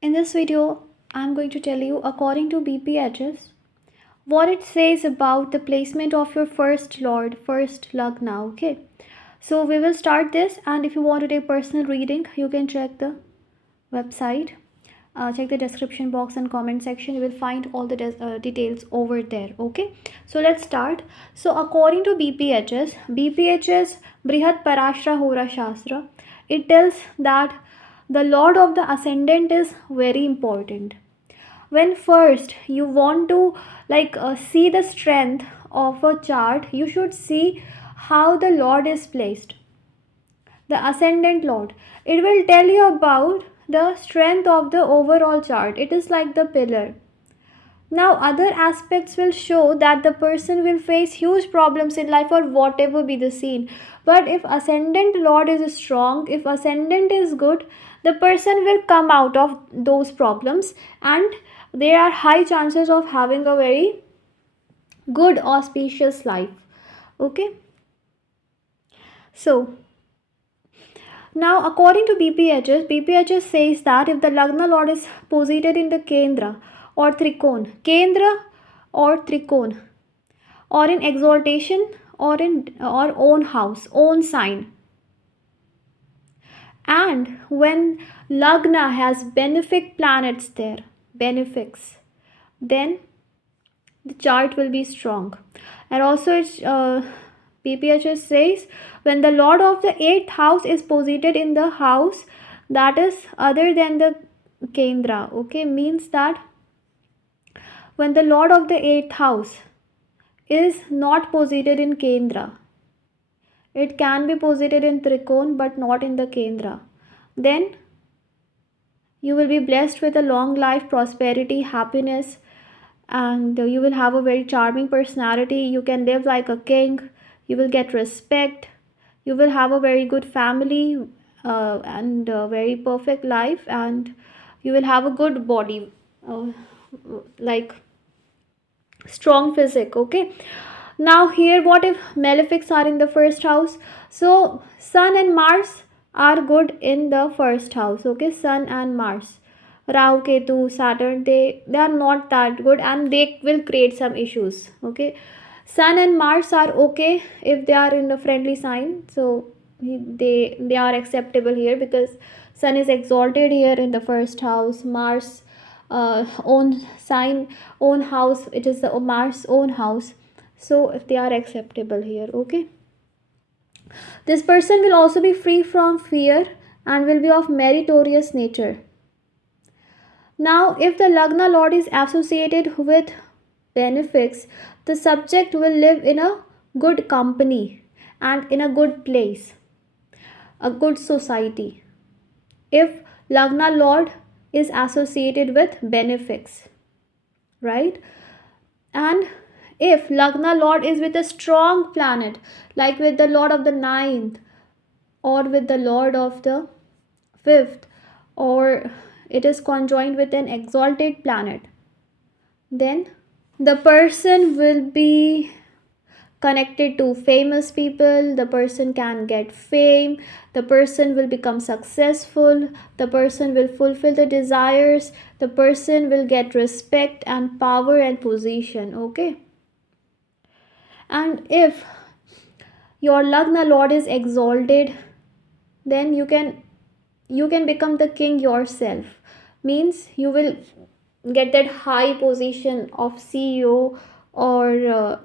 In this video, I'm going to tell you, according to BPHS, what it says about the placement of your first lord, first lagna. Okay, so we will start this, and if you want to take personal reading, you can check the website, check the description box and comment section. You will find all the details over there. Okay, so let's start. So according to BPHS Brihat Parashra Hora Shastra, it tells that the lord of the ascendant is very important. When first you want to see the strength of a chart, you should see how the lord is placed, the ascendant lord. It will tell you about the strength of the overall chart. It is like the pillar. Now other aspects will show that the person will face huge problems in life or whatever be the scene. But if ascendant lord is strong, if ascendant is good, the person will come out of those problems, and there are high chances of having a very good auspicious life. Okay, so now, according to BPHS says that if the Lagna Lord is posited in the Kendra or Trikon, or in exaltation, or in or own house, own sign, and when Lagna has benefic planets there, benefics, then the chart will be strong. And also, BPHS says when the lord of the 8th house is posited in the house that is other than the Kendra, okay, means that when the lord of the 8th house is not posited in Kendra, it can be posited in Trikon but not in the Kendra, then you will be blessed with a long life, prosperity, happiness, and you will have a very charming personality. You can live like a king, you will get respect, you will have a very good family, and a very perfect life, and you will have a good body, uh, like strong physique. Okay, now here, what if malefics are in the first house? So sun and Mars are good in the first house. Okay, sun and Mars, Rahu, Ketu, Saturn, they are not that good, and they will create some issues. Okay, sun and Mars are okay if they are in a friendly sign, so they are acceptable here, because sun is exalted here in the first house. Mars, own sign, own house, it is the Mars own house, so if they are acceptable here. Okay, this person will also be free from fear and will be of meritorious nature. Now, if the Lagna Lord is associated with benefics, the subject will live in a good company and in a good place, a good society. If Lagna Lord is associated with benefics, right? And if Lagna Lord is with a strong planet, like with the Lord of the 9th, or with the Lord of the 5th, or it is conjoined with an exalted planet, then the person will be connected to famous people, the person can get fame, the person will become successful, the person will fulfill the desires, the person will get respect and power and position. Okay, and if your Lagna Lord is exalted, then you can become the king yourself, means you will get that high position of CEO, or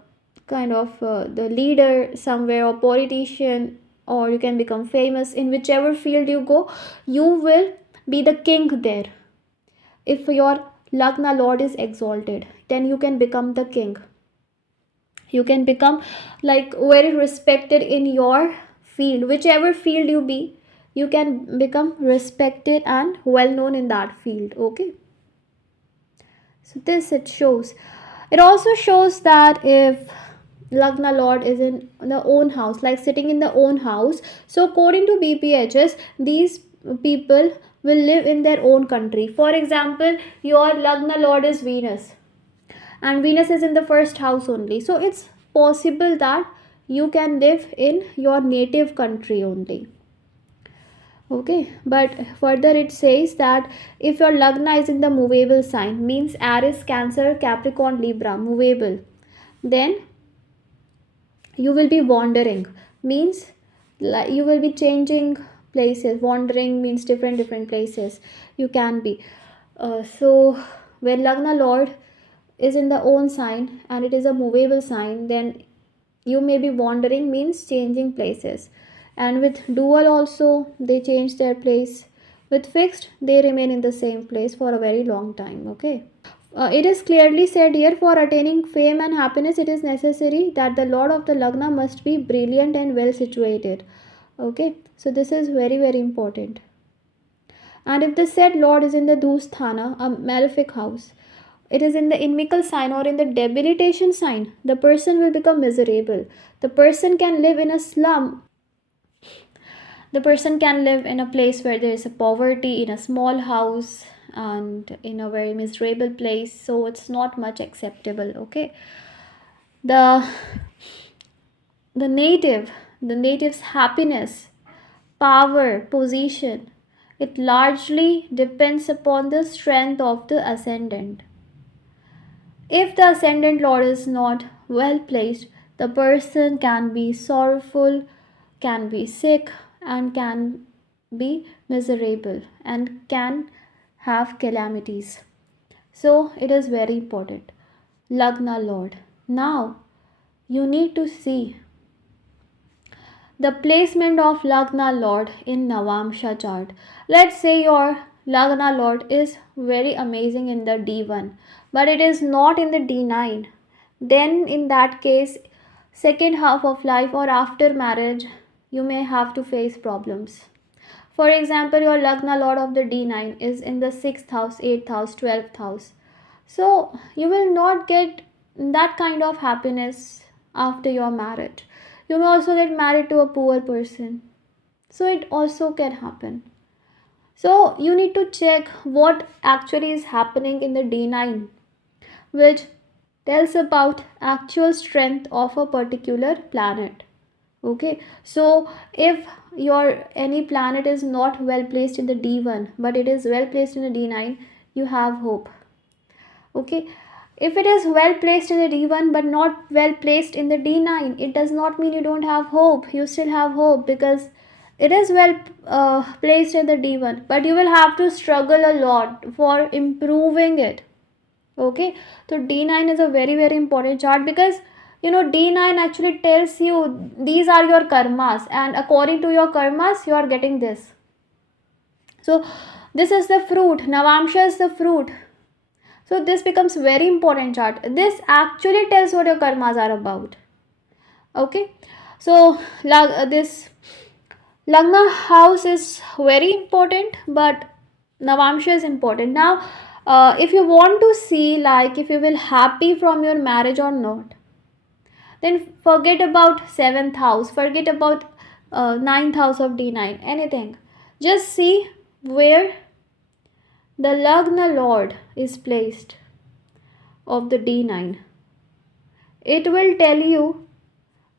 kind of the leader somewhere, or politician, or you can become famous in whichever field you go. You will be the king there. If your Lagna Lord is exalted, then you can become the king. You can become like very respected in your field, whichever field you be, you can become respected and well known in that field. Okay, so this it shows. It also shows that if Lagna Lord is in the own house, like sitting in the own house, so according to BPHS, these people will live in their own country. For example, your Lagna Lord is Venus, and Venus is in the first house only, so it's possible that you can live in your native country only. Okay, but further it says that if your lagna is in the movable sign, means Aries, Cancer, Capricorn, Libra, movable, then you will be wandering, means like you will be changing places. Wandering means different places you can be. So when lagna lord is in the own sign and it is a movable sign, then you may be wandering, means changing places. And with dual also, they change their place. With fixed, they remain in the same place for a very long time. Okay. It is clearly said here, for attaining fame and happiness, it is necessary that the lord of the lagna must be brilliant and well situated. Okay, so this is very important. And if the said lord is in the Dusthana, a malefic house, it is in the inimical sign or in the debilitation sign, the person will become miserable. The person can live in a slum. The person can live in a place where there is a poverty, in a small house, and in a very miserable place. So it's not much acceptable. Okay. The the native, the native's happiness, power, position, it largely depends upon the strength of the ascendant. If the ascendant lord is not well placed, the person can be sorrowful, can be sick, and can be miserable and can have calamities. So it is very important. Lagna lord. Now you need to see the placement of Lagna Lord in Navamsha chart. Let's say your Lagna Lord is very amazing in the D1, but it is not in the D9. Then in that case, second half of life or after marriage, you may have to face problems. For example, your Lagna Lord of the D9 is in the 6th house, 8th house, 12th house. So you will not get that kind of happiness after your marriage. You may also get married to a poor person. So it also can happen. So you need to check what actually is happening in the D9, which tells about actual strength of a particular planet. Okay, so if your any planet is not well placed in the D1 but it is well placed in the D9, you have hope. Okay, if it is well placed in the D1 but not well placed in the D9, it does not mean you don't have hope. You still have hope because it is well placed in the D1, but you will have to struggle a lot for improving it. Okay, so D9 is a very important chart because D9 actually tells you these are your karmas, and according to your karmas you are getting this. So this is the fruit. Navamsha is the fruit. So this becomes very important chart. This actually tells what your karmas are about. Okay, so this Lagna house is very important, but Navamsha is important. Now, if you want to see like if you will happy from your marriage or not, then forget about 7th house, forget about 9th house of D9, anything. Just see where the Lagna Lord is placed of the D9. It will tell you,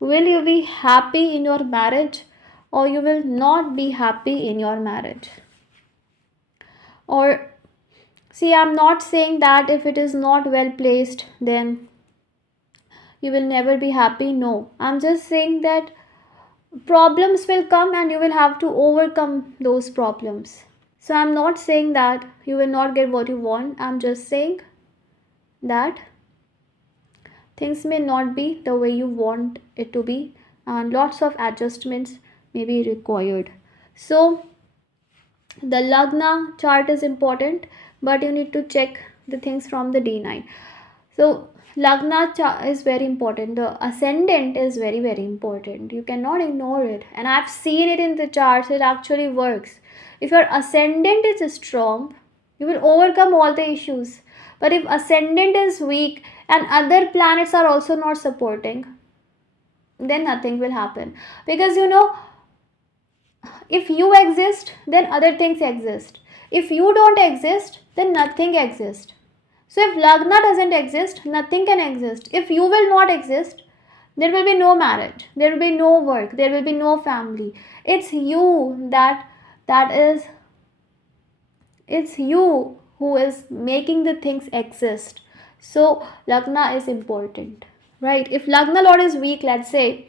will you be happy in your marriage or you will not be happy in your marriage. Or see, I'm not saying that if it is not well placed then you will never be happy. No, I'm just saying that problems will come and you will have to overcome those problems. So I'm not saying that you will not get what you want. I'm just saying that things may not be the way you want it to be and lots of adjustments may be required. So the Lagna chart is important, but you need to check the things from the D9. So Lagna chart is very important. The ascendant is very important. You cannot ignore it. And I've seen it in the charts. It actually works. If your ascendant is strong, you will overcome all the issues. But if ascendant is weak and other planets are also not supporting, then nothing will happen. Because if you exist, then other things exist. If you don't exist, then nothing exists. So if Lagna doesn't exist, nothing can exist. If you will not exist, there will be no marriage, there will be no work, there will be no family. It's you that That is, it's you who is making the things exist. So Lagna is important, right? If Lagna Lord is weak, let's say,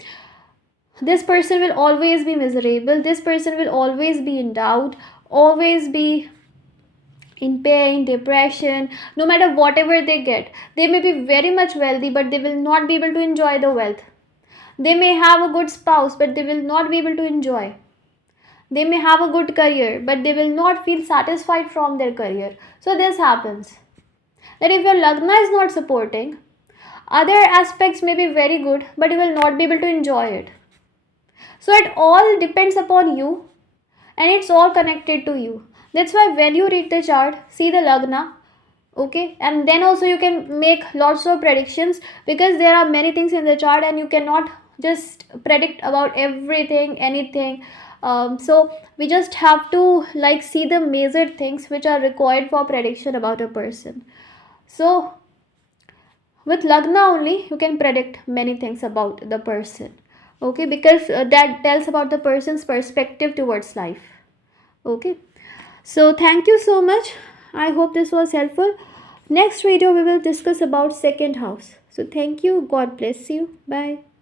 this person will always be miserable, this person will always be in doubt, always be in pain, depression, no matter whatever they get. They may be very much wealthy, but they will not be able to enjoy the wealth. They may have a good spouse, but they will not be able to enjoy. They may have a good career, but they will not feel satisfied from their career. So this happens. That if your Lagna is not supporting, other aspects may be very good, but you will not be able to enjoy it. So it all depends upon you, and it's all connected to you. That's why when you read the chart, see the Lagna, okay, and then also you can make lots of predictions, because there are many things in the chart and you cannot just predict about everything, anything. So we just have to like see the major things which are required for prediction about a person. So with Lagna only you can predict many things about the person, okay, because that tells about the person's perspective towards life. Okay, so thank you so much. I hope this was helpful. Next video we will discuss about second house. So thank you. God bless you. Bye.